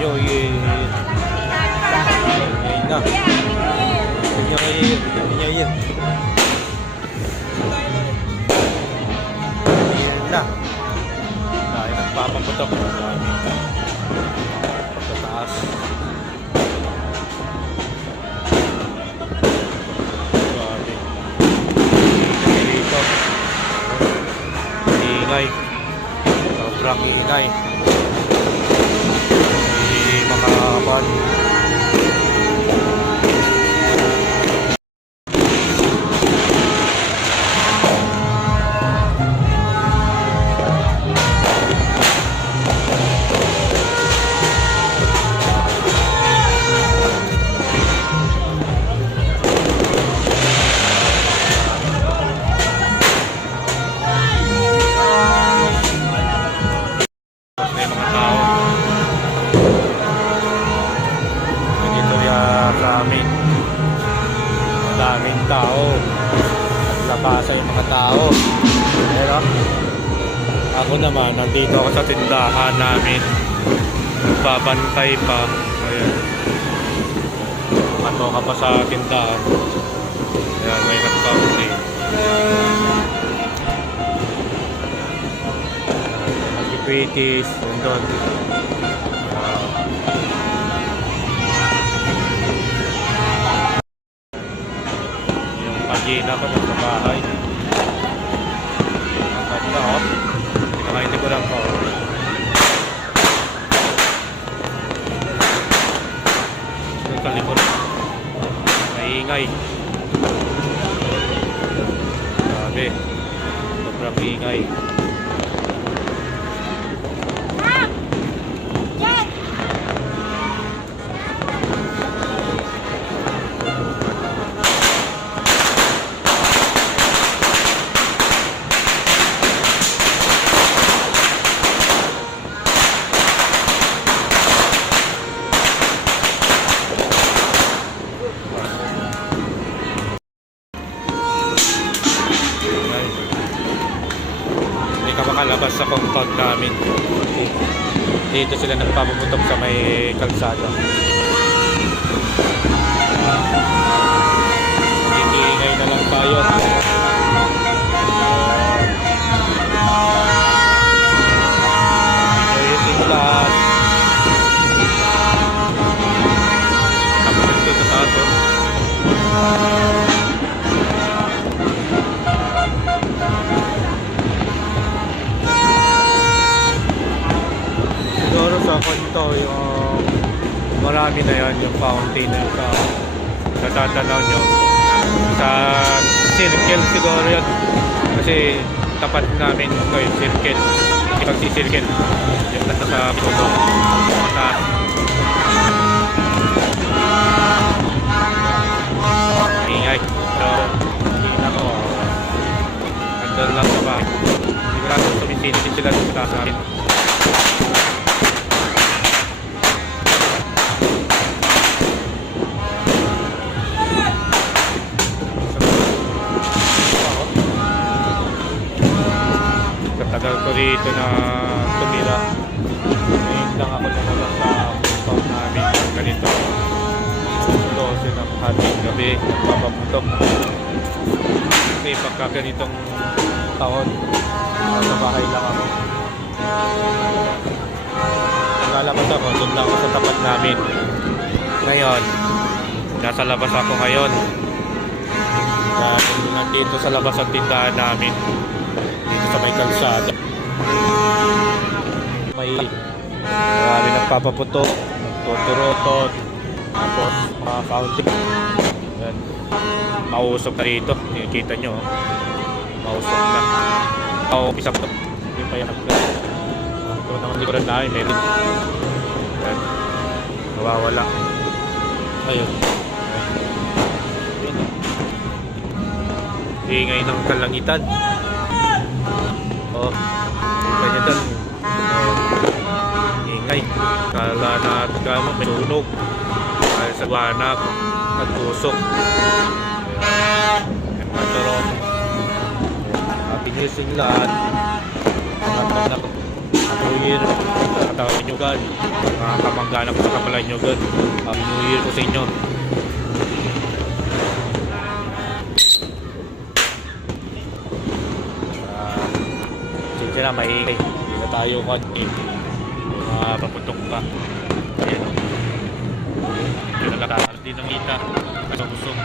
New Year. Ngayon na. New Year. New Year. Year na. Dahil nagpapaputok. Dami. Pagkataas. Dami. Dito. Ingay. Sobrang ingay. Hindi makakapan. Daming tao at labasa yung mga tao. Pero ako naman nandito ako sa tindahan namin, babantay pa. Ayan, ano ka pa sa tindahan. Ayan, may nagkaunti. Nag-pretties nandun. Pagina ko sa bahay. Ang ganda, oh. Pinakain ko lang ko. Yung kalikot. Maingay. Grabe. Sobrang ingay. Makalabas sa compound namin. Dito sila nagpapaputok sa may kalsada. Ingay na lang tayo. Ayusin lahat. Tapos dito sa ato. Sa kanto yung marami na yan, yung fountain na sa natatanaw nyo sa circle siguro yun kasi tapat namin yung circle, ipag-circle yung nasa sa puno mataas. Ingay pero hindi na ko andun lang sa bahay, sigurado sumisinti sila sa taas namin. Tagal ko dito na tumira. Ngayon lang ako nalalang sa compound namin ganito. 12 ng hating gabi, nagpapaputok. Kasi pagka ganitong taon, nasa bahay lang ako. Naglalabas ako, doon lang ako sa tapat namin. Ngayon, nasa labas ako ngayon. Dahil nandito sa labas ang tindahan namin. Dito sa may kalsada. May marami nagpapaputok, nagtuturotot, tapos mga fountain. Yan. Mausok na rito. Kita nyo, oh. Mausok na. Pisang to. Hindi pa yan. Ito naman likuran namin. Meron. Yan. Nawawala. Ayun. Ingay ng kalangitan. Oh, kanya doon. Ingay. Kala na at kama may tunog. Dahil sa wanap at tusok. Yung mataron. At inising lahat. At New Year. sa Inyugan, mga kamangganak ko sa Kapala Inyugan. New Year ko sa inyo. Sige na, maingay. Hindi na tayo konti. Paputok pa. Ayan. Hindi na lang. Hindi na makita. Kasong-usong.